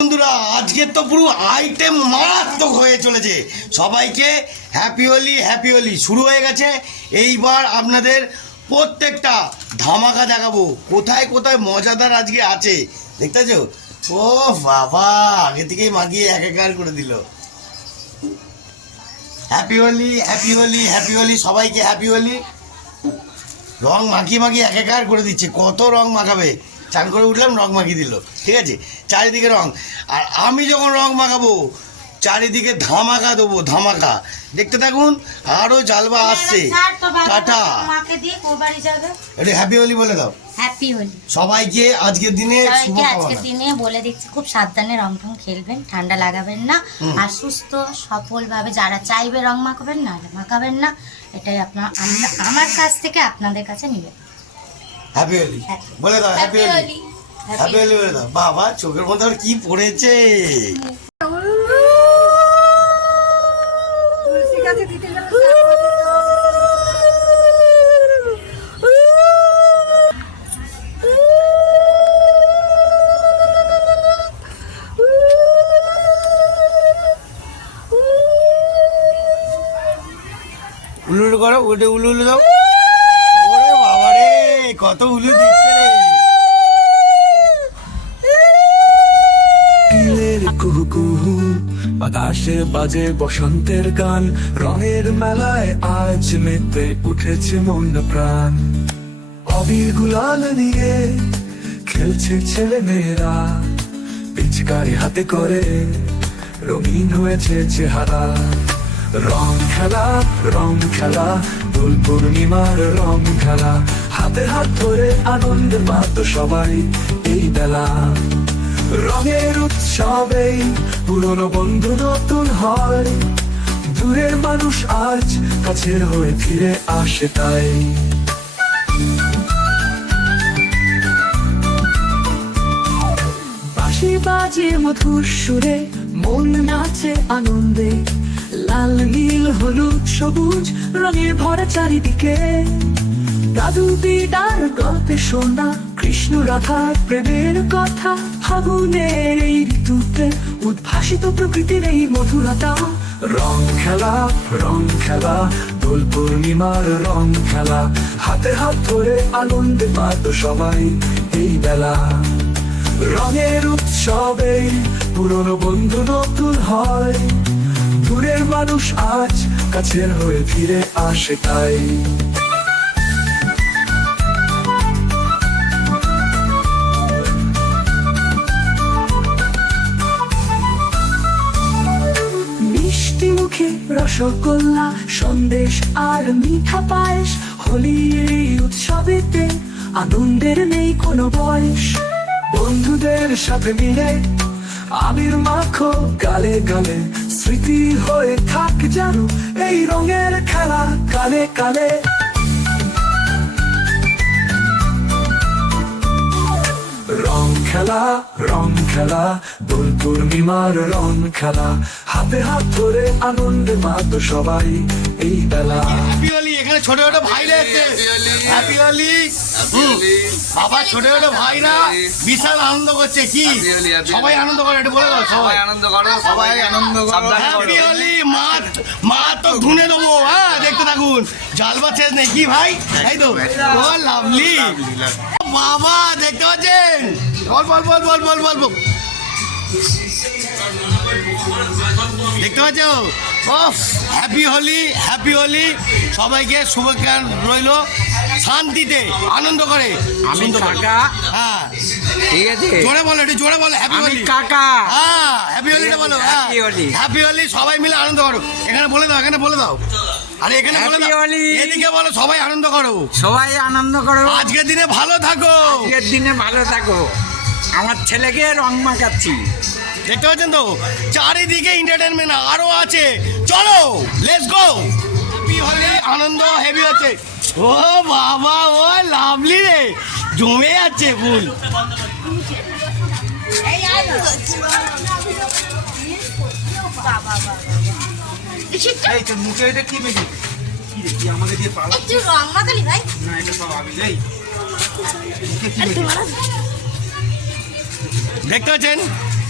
বন্ধুরা আজকে তো পুরো আইটেম মারাত্মক হয়ে চলেছে। সবাইকে হ্যাপি হোলি শুরু হয়ে গেছে। এইবার আপনাদের প্রত্যেকটা ধামাকা দেখাবো, কোথায় কোথায় মজাদার আজকে আছে দেখতেছো। ও বাবা, আগে থেকেই মাগিয়ে একাকার করে দিল। হ্যাপি হোলি সবাইকে হ্যাপি হোলি। রং মাখিয়ে মাখিয়ে একাকার করে দিচ্ছে, কত রং মাখাবে। চান করে উঠলাম, রং মাখিয়ে দিল। ঠিক আছে, চারিদিকে রং। আর আমি যখন রং মাখাবো চারিদিকে ধামাকা দেবো, ধামাকা। দেখতে থাকুন, আরো জালবা আসছে। টাটা, একটু হ্যাপি হোলি বলে দাও। হ্যাপি হোলি সবাইকে আজকের দিনে। আজকের দিনে বলে দিচ্ছি, খুব সাবধানে রং টং খেলবেন, ঠান্ডা লাগাবেন না, আর সুস্থ সফল ভাবে যারা চাইবে রং মাখাবেন না, মাখাবেন না। এটাই আমার কাছ থেকে আপনাদের কাছে নিবেন। হ্যাপি হোলি বলে দাও, হ্যাপি হোলি বলে দাও। বাবা চোখের মধ্যে আর কি পড়েছে। উলুলু করো, ওটা উলুলু দাও। ওরে বাবা রে, কত উলু দিচ্ছে রে। কুহু কুহু আকাশে বাজে বসন্তের গান, রঙের মেলায় আজ মেতে উঠেছে মন প্রাণ। অবির গুলাল নিয়ে খেলছে ছেলে মেয়েরা, পিচকারি হাতে করে রঙিন হয়েছে চেহারা। রং খেলা দোল পূর্ণিমার রং খেলা, হাতে হাত ধরে আনন্দে মাত সবাই এই বেলা। রঙের উৎসবেই পুরনো বন্ধু নতুন হয়, দূরের মানুষ আজ কাছের হয়ে ফিরে আসে তাই। বাঁশি বাজে মধুর সুরে, মন নাচে আনন্দে, লাল নীল হলুদ সবুজ রঙের ভরা চারিদিকে। দাদু দিদার গল্পে শোনা কৃষ্ণ রাধার প্রেমের কথা, ফাগুনের এই ঋতুতে উদ্ভাসিত প্রকৃতির এই মধুরতা। রং খেলা দোল পূর্ণিমার রং খেলা, হাতে হাত ধরে আনন্দে মাত সবাই এই বেলা। রঙের উৎসবে পুরনো বন্ধু নতুন হয়, দূরের মানুষ আজ কাছের হয়ে ফিরে আসে তাই। মিষ্টি মুখে রসগোল্লা, সন্দেশ আর মিঠা পায়েস, হোলির এই উৎসবেতে আনন্দের নেই কোনো বয়স। বন্ধুদের সাথে মিলে আবির মাখো গালে গালে, স্মৃতি হয়ে থাক জানো এই রঙের খেলা কালে কালে। রং খেলা দোল পূর্ণিমার রং খেলা, হাতে হাত ধরে আনন্দে মাত সবাই এই বেলা। হ্যাপি হোলি, এখানে ছোট ছোট ভাইরা আছে। হ্যাপি হোলি বাবা, ছোট ছোট ভাইরা বিশাল আনন্দ করছে। কি সবাই আনন্দ করে, একটু বলে দাও। সবাই আনন্দ করো, সবাই আনন্দ করো। হ্যাপি হোলি। মা তো ধুনে দেবো। হ্যাঁ, দেখতে থাকুন, জালবা শেষ নেই। কি ভাই, তাই তো। ও লাভলি বাবা, দেখতে পাচ্ছেন। বল দেখতে পাচ্ছ। হ্যাপি হোলি সবাইকে শুভেচ্ছা রইল, শান্তিতে আনন্দ করে। হ্যাঁ ঠিক আছে, জোরে বলো, একটু জোরে বলো। হ্যাপি হোলি কাকা। হ্যাঁ, হ্যাপি হোলিটা বলো। হ্যাপি হোলি সবাই মিলে আনন্দ করো। এখানে বলে দাও, আরে এখানে বলে দাও, এদিকে বলো, সবাই আনন্দ করো। সবাই আনন্দ করো, আজকের দিনে ভালো থাকো। আমার ছেলেকে রং মাখাচ্ছি, দেখতে পাচ্ছেন তো, চারিদিকে এন্টারটেনমেন্ট আরো আছে। চলো, লেটস গো। হ্যাপি হোলি, আনন্দ হেভি হচ্ছে। ও বাবা, ও লাভলি রে, জমে যাচ্ছে ফুল। এই তো মুখে এটা কি বেশি কি আমাকে দিয়ে পালা একটু রং মাখালি ভাই না, এটা সব আমি এই দেখতে পাচ্ছেন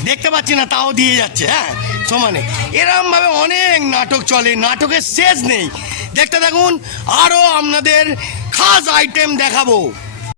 দেখতে পাচ্ছি না তাও দিয়ে যাচ্ছে, হ্যাঁ সমানে। এরমভাবে অনেক নাটক চলে, নাটকের শেষ নেই। দেখতে থাকুন, আরও আপনাদের খাস আইটেম দেখাবো।